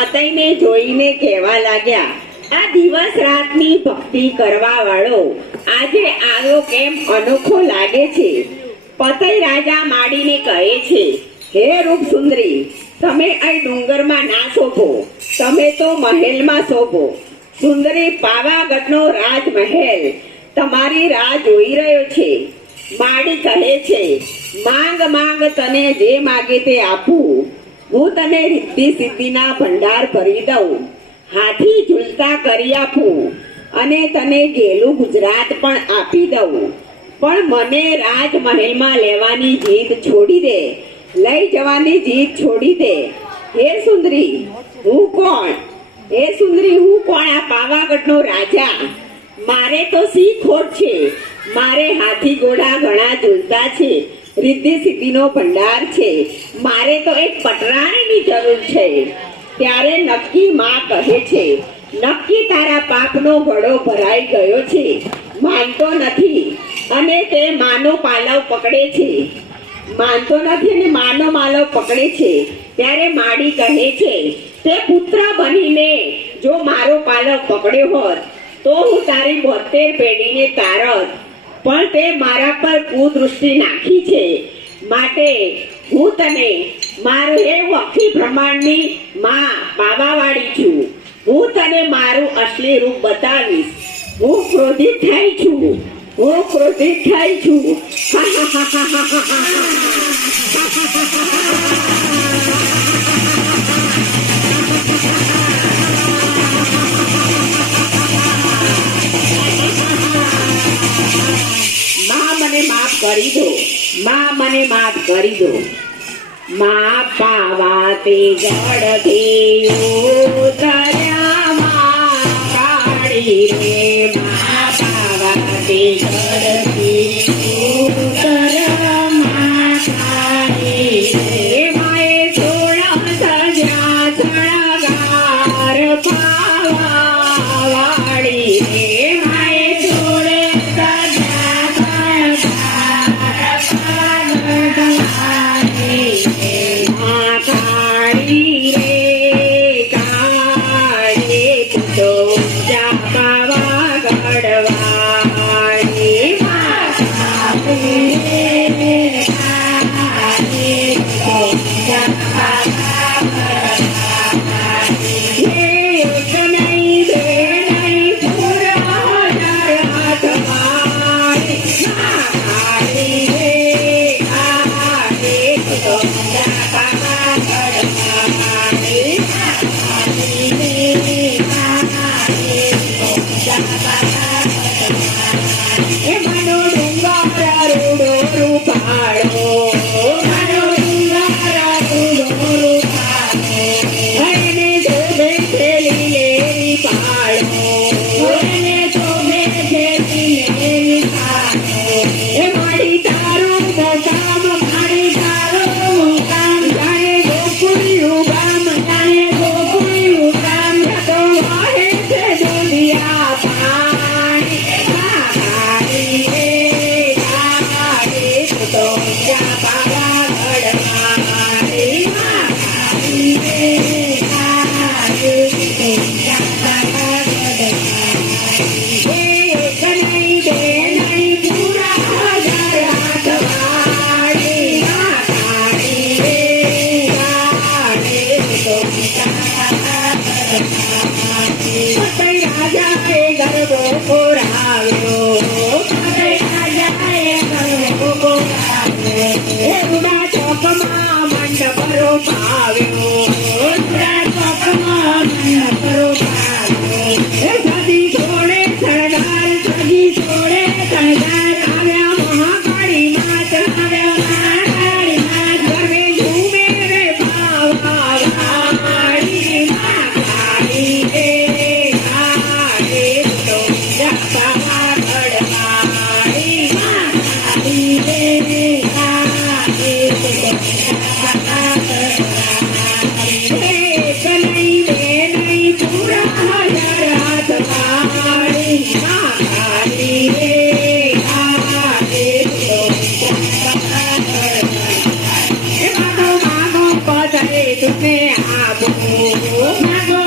પતઈને જોઈને કહેવા લાગ્યા, આ દિવસ રાતની ભક્તિ કરવા વાળો આજે આવ્યો કેમ અનોખો લાગે છે. પતઈ રાજા માડીને કહે છે, હે રૂપ સુંદરી, તમે અહીં ડુંગરમાં ના શોભો, તમે તો મહેલમાં શોભો. સુંદરી, પાવાગઢનો રાજમહેલ તમારી રાહ જોઈ રહ્યો છે. માડી કહે છે, માંગ માંગ, તને જે માગે તે આપું. હું તને રિદ્ધિ સિદ્ધિના ભંડાર ભરી દઉં, હાથી ઝૂલતા કરી આપું અને તને ગેલું ગુજરાત પણ આપી દઉં. પણ મને રાજમહેલમાં લેવાની જીદ છોડી દે, લઈ જવાની જીદ છોડી દે. હે સુંદરી, હું કોણ? હે સુંદરી, હું કોણ? આ પાવાગઢનો રાજા. મારે તો સી ખોટ છે, મારે હાથી ઘોડા ઘણા ઝૂલતા છે, રિદ્ધિ સિદ્ધિનો ભંડાર છે, મારે તો એક પટરાણીની જરૂર છે. ત્યારે નક્કી માં કહે છે, નક્કી તારા પાપનો ઘડો ભરાઈ ગયો છે, માનતો નથી અને તે માનો પાલવ પકડે છે. માનતો નથી અને માનો માલવ પકડે છે. ત્યારે માડી કહે છે, તે પુત્ર બનીને જો મારો પાલવ પકડ્યો હોત તો હું તારી 72 પેઢીને તારત, પણ તે મારા પર કુદૃષ્ટિ નાખી છે. માટે હું તને મારું એવું અખી બ્રહ્માંડની માં બાબાવાળી છું. હું તને મારું અસલી રૂપ બતાવીશ. હું ક્રોધિત થઈ છું, હું ક્રોધિત થઈ છું. માં મને માફ કરી દો, માં મને માફ કરી દો. માં પાવા તે જળથી ઉતર્યામાં કાળી રે, માં પાવા તે જળથી ઉતર્યામાં કાળી રે. માએ 16 સજ્યા સળગાર પાવાવાળી રે, માએ 16 Bye. નાગો